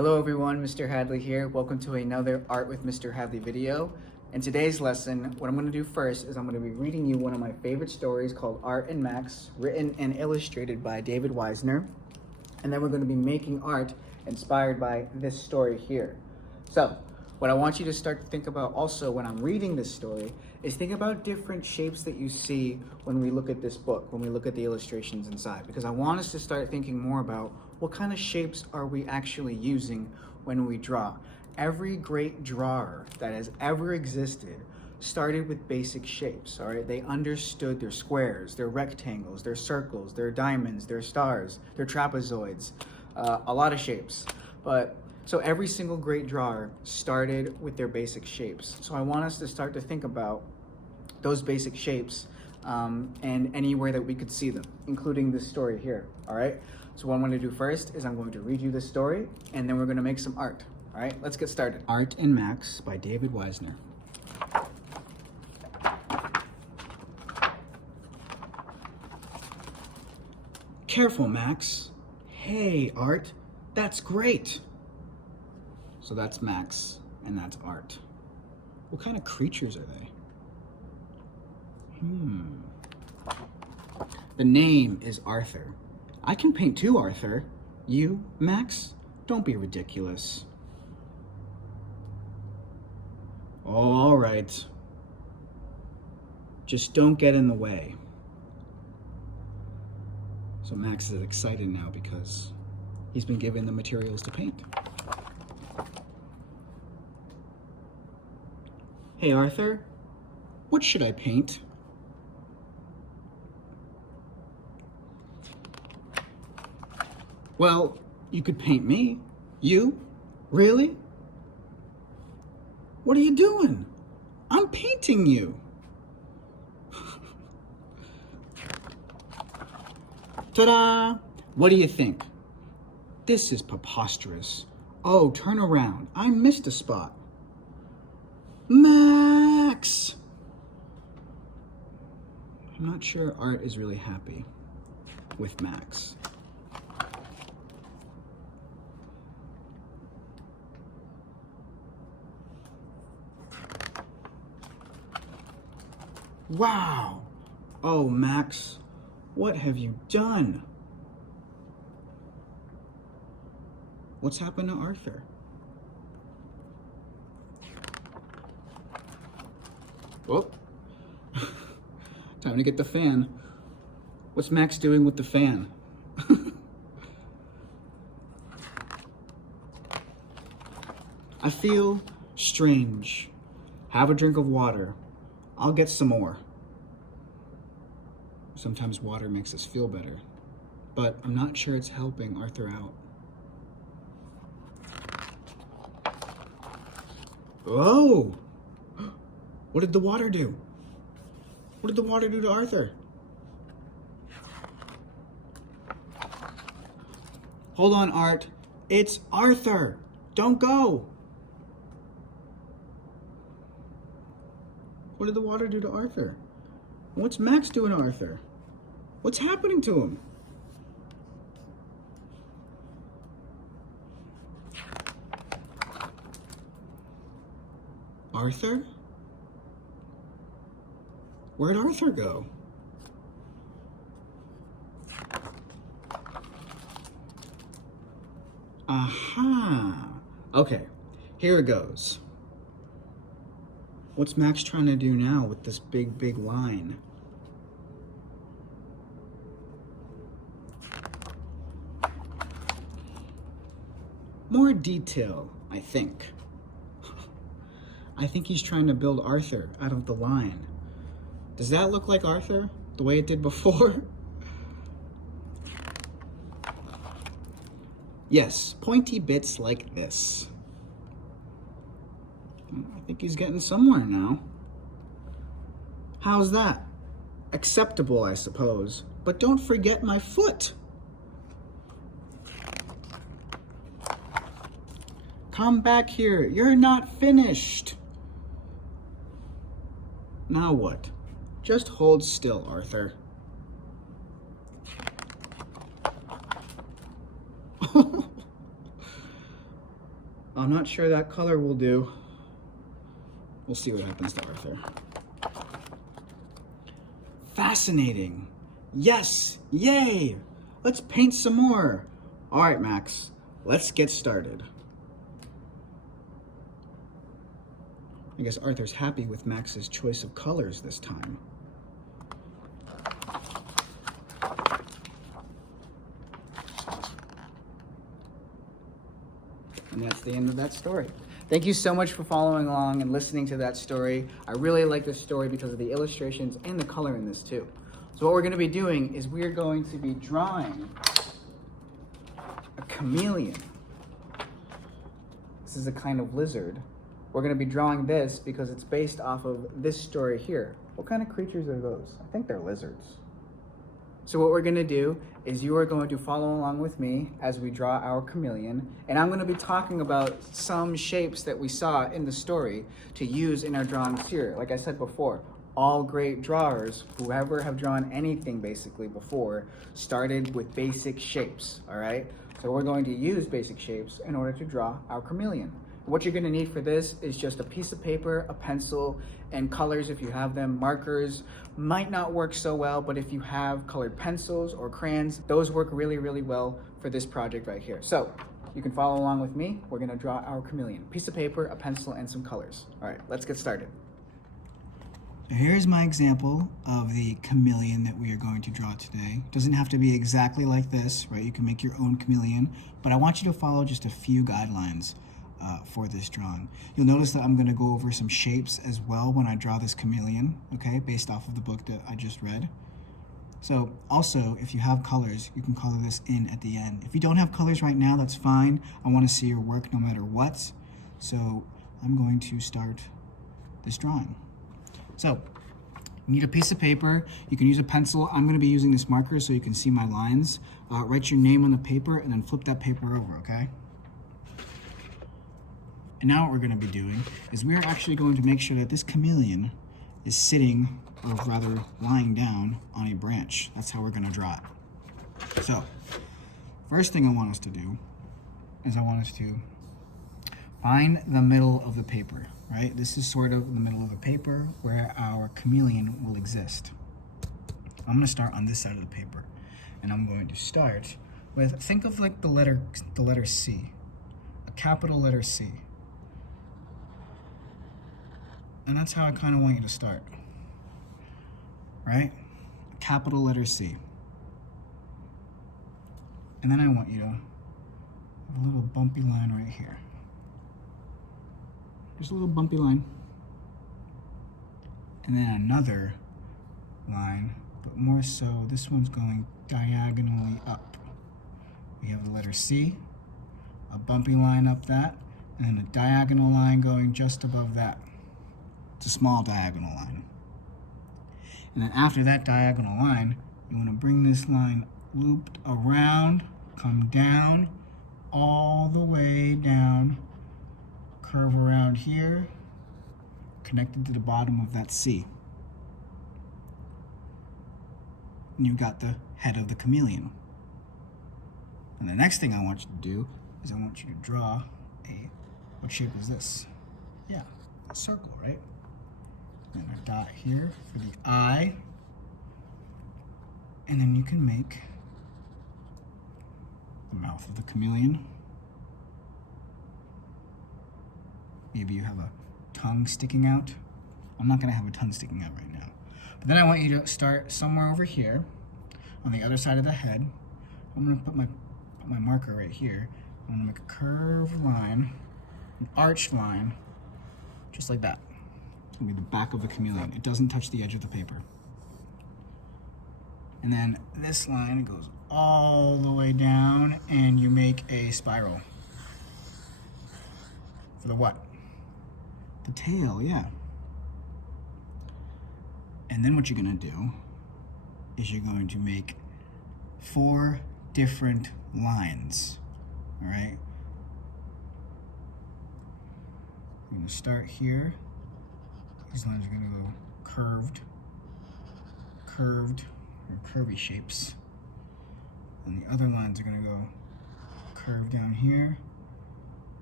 Hello everyone, Mr. Hadley here. Welcome to another Art with Mr. Hadley video. In today's lesson, what I'm going to do first is I'm going to be reading you one of my favorite stories called Art and Max, written and illustrated by David Wiesner. And then we're going to be making art inspired by this story here. So, what I want you to start to think about also when I'm reading this story is think about different shapes that you see when we look at this book, when we look at the illustrations inside. Because I want us to start thinking more about what kind of shapes are we actually using when we draw. Every great drawer that has ever existed started with basic shapes, all right? They understood their squares, their rectangles, their circles, their diamonds, their stars, their trapezoids, a lot of shapes. So every single great drawer started with their basic shapes. So I want us to start to think about those basic shapes and anywhere that we could see them, including this story here, all right? So what I'm going to do first is I'm going to read you this story, and then we're going to make some art, all right? Let's get started. Art and Max by David Wiesner. Careful, Max. Hey, Art, that's great. So that's Max, and that's Art. What kind of creatures are they? The name is Arthur. I can paint too, Arthur. You, Max? Don't be ridiculous. All right. Just don't get in the way. So Max is excited now because he's been given the materials to paint. Hey, Arthur, what should I paint? Well, you could paint me. You? Really? What are you doing? I'm painting you. Ta-da! What do you think? This is preposterous. Oh, turn around. I missed a spot. Max! I'm not sure Art is really happy with Max. Wow! Oh, Max, what have you done? What's happened to Arthur? Whoa. Time to get the fan. What's Max doing with the fan? I feel strange. Have a drink of water. I'll get some more. Sometimes water makes us feel better, but I'm not sure it's helping Arthur out. Oh! What did the water do? What did the water do to Arthur? Hold on, Art. It's Arthur. Don't go. What did the water do to Arthur? What's Max doing to Arthur? What's happening to him? Arthur? Where'd Arthur go? Aha! Okay, here it goes. What's Max trying to do now with this big line? More detail, I think. I think he's trying to build Arthur out of the line. Does that look like Arthur, the way it did before? Yes, pointy bits like this. I think he's getting somewhere now. How's that? Acceptable, I suppose. But don't forget my foot. Come back here. You're not finished. Now what? Just hold still, Arthur. I'm not sure that color will do. We'll see what happens to Arthur. Fascinating. Yes, yay. Let's paint some more. All right, Max, let's get started. I guess Arthur's happy with Max's choice of colors this time. And that's the end of that story. Thank you so much for following along and listening to that story. I really like this story because of the illustrations and the color in this too. So what we're going to be doing is we're going to be drawing a chameleon. This is a kind of lizard. We're going to be drawing this because it's based off of this story here. What kind of creatures are those? I think they're lizards. So what we're going to do is you are going to follow along with me as we draw our chameleon, and I'm going to be talking about some shapes that we saw in the story to use in our drawings here. Like I said before, all great drawers, whoever have drawn anything basically before, started with basic shapes, all right? So we're going to use basic shapes in order to draw our chameleon. What you're going to need for this is just a piece of paper, a pencil, and colors if you have them. Markers might not work so well, but if you have colored pencils or crayons, those work really, really well for this project right here. So you can follow along with me. We're going to draw our chameleon. Piece of paper, a pencil, and some colors. All right, let's get started. Here's my example of the chameleon that we are going to draw today. It doesn't have to be exactly like this, right? You can make your own chameleon, but I want you to follow just a few guidelines for this drawing. You'll notice that I'm going to go over some shapes as well when I draw this chameleon, okay, based off of the book that I just read. So also, if you have colors, you can color this in at the end. If you don't have colors right now, that's fine. I want to see your work no matter what. So I'm going to start this drawing. So you need a piece of paper. You can use a pencil. I'm going to be using this marker so you can see my lines. Write your name on the paper and then flip that paper over, okay? And now what we're going to be doing is we're actually going to make sure that this chameleon is sitting, or rather lying down, on a branch. That's how we're going to draw it. So, first thing I want us to do is I want us to find the middle of the paper, right? This is sort of the middle of the paper where our chameleon will exist. I'm going to start on this side of the paper, and I'm going to start with, think of like the letter C, a capital letter C. And that's how I kind of want you to start, right? Capital letter C. And then I want you to have a little bumpy line right here. Just a little bumpy line. And then another line, but more so, this one's going diagonally up. We have the letter C, a bumpy line up that, and then a diagonal line going just above that. It's a small diagonal line. And then after that diagonal line, you want to bring this line looped around, come down, all the way down, curve around here, connected to the bottom of that C. And you've got the head of the chameleon. And the next thing I want you to do is I want you to draw what shape is this? Yeah, a circle, right? And a dot here for the eye. And then you can make the mouth of the chameleon. Maybe you have a tongue sticking out. I'm not gonna have a tongue sticking out right now. But then I want you to start somewhere over here on the other side of the head. I'm gonna put my marker right here. I'm gonna make a curved line, an arched line, just like that. It's gonna be the back of the chameleon. It doesn't touch the edge of the paper. And then this line goes all the way down and you make a spiral. For the what? The tail, yeah. And then what you're gonna do is you're going to make 4 different lines, all right? I'm gonna start here. These lines are gonna go curved, or curvy shapes. And the other lines are gonna go curved down here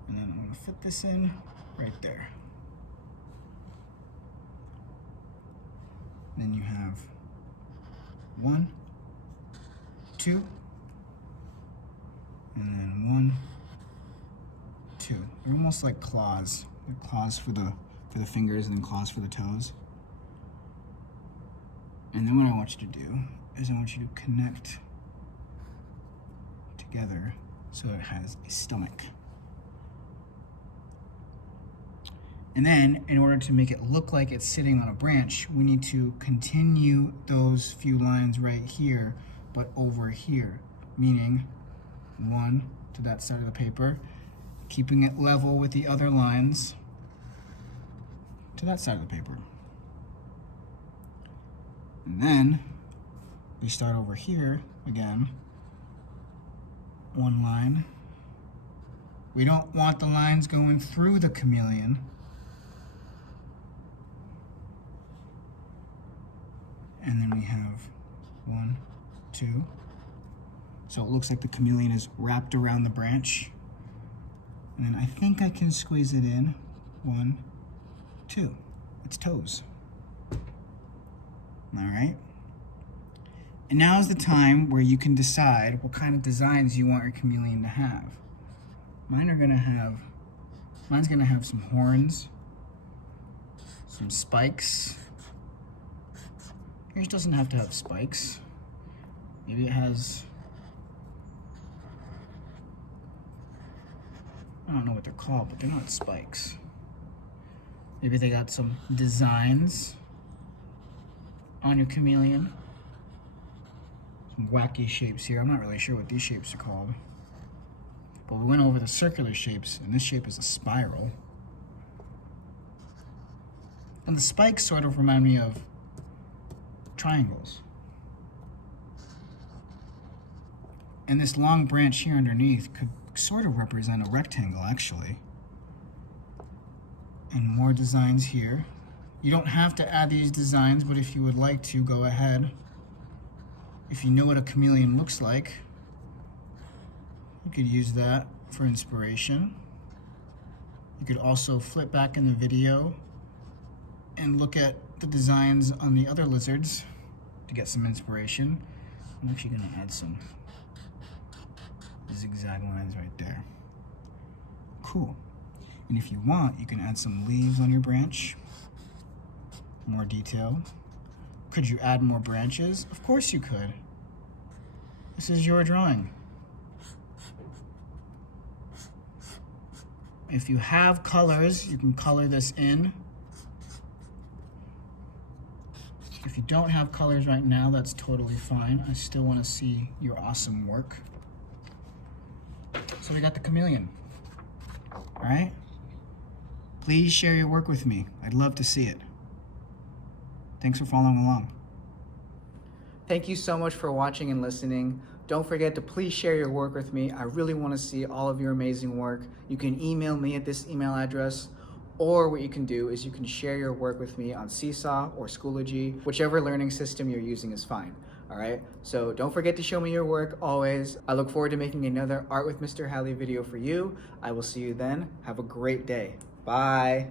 And then I'm gonna fit this in right there. Then you have 1, 2, and then 1, 2. They're almost like claws. They're claws for the fingers and then claws for the toes. And then what I want you to do is I want you to connect together so it has a stomach. And then, in order to make it look like it's sitting on a branch, we need to continue those few lines right here, but over here, meaning 1 to that side of the paper, keeping it level with the other lines to that side of the paper. And then we start over here again, 1 line. We don't want the lines going through the chameleon. And then we have 1, 2. So it looks like the chameleon is wrapped around the branch. And then I think I can squeeze it in. 1, 2. Its toes. All right. And now is the time where you can decide what kind of designs you want your chameleon to have. Mine's gonna have some horns, some spikes. Yours doesn't have to have spikes. Maybe it has, I don't know what they're called, but they're not spikes. Maybe they got some designs on your chameleon. Some wacky shapes here. I'm not really sure what these shapes are called. But we went over the circular shapes, and this shape is a spiral. And the spikes sort of remind me of triangles. And this long branch here underneath could sort of represent a rectangle, actually. And more designs here. You don't have to add these designs, but if you would like to, go ahead. If you know what a chameleon looks like, you could use that for inspiration. You could also flip back in the video and look at the designs on the other lizards to get some inspiration. I'm actually gonna add some zigzag lines right there. Cool. And if you want, you can add some leaves on your branch. More detail. Could you add more branches? Of course you could. This is your drawing. If you have colors, you can color this in. If you don't have colors right now, that's totally fine. I still want to see your awesome work. So we got the chameleon. All right? Please share your work with me. I'd love to see it. Thanks for following along. Thank you so much for watching and listening. Don't forget to please share your work with me. I really want to see all of your amazing work. You can email me at this email address, or what you can do is you can share your work with me on Seesaw or Schoology. Whichever learning system you're using is fine. All right, so don't forget to show me your work always. I look forward to making another Art with Mr. Hadley video for you. I will see you then. Have a great day. Bye.